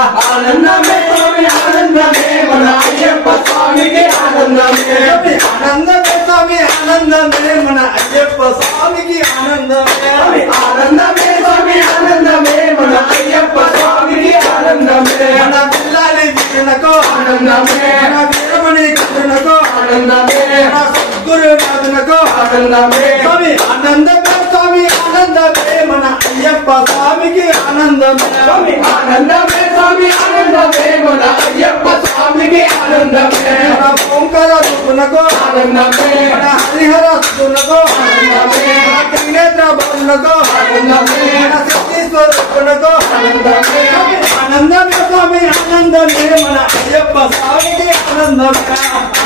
ఆనందమే స్వామి ఆనందమే మన అయ్యప్ప స్వామికి ఆనందమే ఆనందమే స్వామి ఆనందమే మన అయ్యప్ప స్వామికి ఆనందమే ఆనందమే స్వామి ఆనందమే మన అయ్యప్ప స్వామికి ఆనందమే మన పిల్లాలి వీరులకు ఆనందమే మన వీరమణి కృష్ణులకు ఆనందమే మన సద్గురునాథులకు ఆనందమే స్వామి ఆనందమే స్వామి ఆనందమే మన అయ్యప్ప స్వామికి ఆనందమే స్వామి ఆనందమే స్వామి ఆనందమే మన అయ్యప్ప స్వామికి ఆనందమే మన ఓంకార రూపునకు ఆనందమే మన హరిహర సునకు ఆనందమే మన త్రినేత్ర బాలునకు ఆనందమే మన శక్తి స్వరూపునకు ఆనందమే ఆనందమే స్వామి ఆనందమే మన అయ్యప్ప స్వామికి ఆనందమే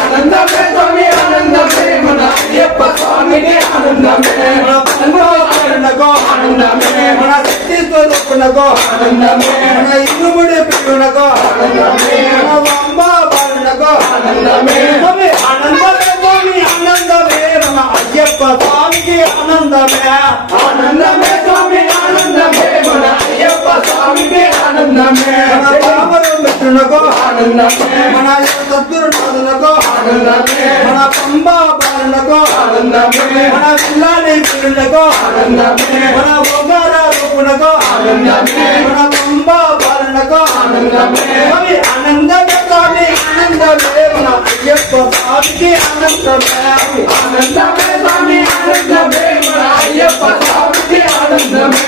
ఆనందమే స్వామి ఆనందమే మన అయ్యప్ప స్వామికి ఆనందమే మన పరమేశ్వరునకు ఆనందమే మన శక్తి స్వరూపునకు ఆనందమే మన ఇరుముడి ప్రియునకు ఆనందమే మన వంబ బాలునకు ఆనందమే స్వామి ఆనందమే స్వామి ఆనందమే మన అయ్యప్ప స్వామికి ఆనందమే ఆనందమే స్వామి ఆనందమే మన అయ్యప్ప స్వామికి ఆనందమే మన పామరు మిత్రునకు ఆనందమే మన సద్గురునాథునకు ఆనందమే మన పంబ బాలునకు ఆనందమే మన పిల్లాని పిల్లునకు ఆనందమే మన ఓంకార రూపునకు ఆనందమే మన పంబ బాలునకు ఆనందమే స్వామి ఆనందమే స్వామి ఆనందమే మన అయ్యప్ప స్వామికి ఆనందమే ఆనందమే స్వామి ఆనందమే మన అయ్యప్ప స్వామికి ఆనందమే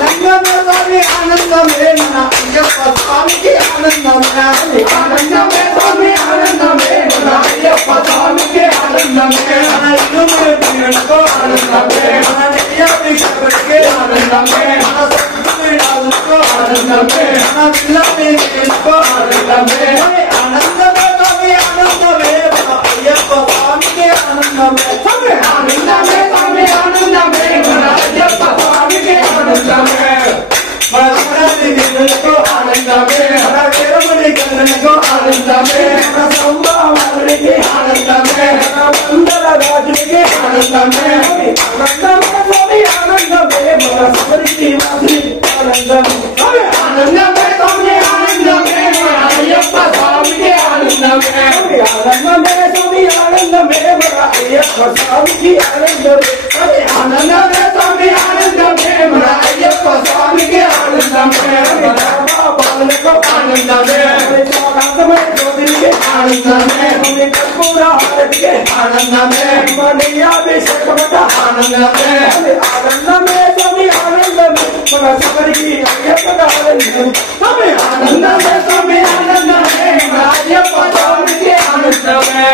ఆనందమే స్వామి ఆనందమే మన అయ్యప్ప స్వామికి ఆనందమే ఆనందమే స్వామి ఆనందమే మన అయ్యప్ప స్వామికి ఆనందమే మన ఇరుముడి ప్రియులకు ఆనందమే మన నిత్యాభిషేకుడికి ఆనందమే మన సద్గురునాథులకు ఆనందమే మన పిల్లాని వీరులకు ఆనందమే ఆనందమే స్వామి ఆనందమే మన అయ్యప్ప స్వామికి ఆనందమే స్వామి ఆనందమే స్వామి ఆనందమే మన అయ్యప్ప స్వామికి ఆనందమే మన పిల్లాని వీరులకు ఆనందమే మన వీరమణి కన్నులకు ఆనందమే మన సంభావనకి ఆనందమే మన వందల రాజులకి ఆనందమే ఆనందమే స్వామి ఆనందమే మన సమరికి ఆనందమే ఆనందమే స్వామి ఆనందమే మన అయ్యప్ప స్వామికి ఆనందమే ఆనందమే స్వామి ఆనందమే మన అయ్యప్ప స్వామికి ఆనందమే ఆనందమే స్వామి ఆనందమే మన అయ్యప్ప స్వామికి ఆనందమే బాలులకు ఆనందమే జ్యోతికి ఆనందమే కర్పూర హారతికి ఆనందమే మనియాభిషేకమట ఆనందమే ఆనందమే స్వామి ఆనందమే మన సమరికి అయ్యప్ప ఆనందమే ఆనందమే స్వామి ఆనందమే మన అయ్యప్ప స్వామికి ఆనందమే